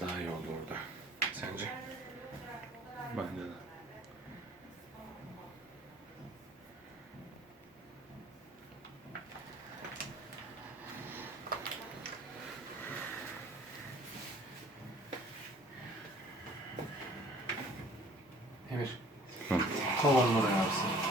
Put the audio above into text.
Bence daha iyi oldu orada. Sence? Bence de. Emir. Hı. Kovanın oraya abisi.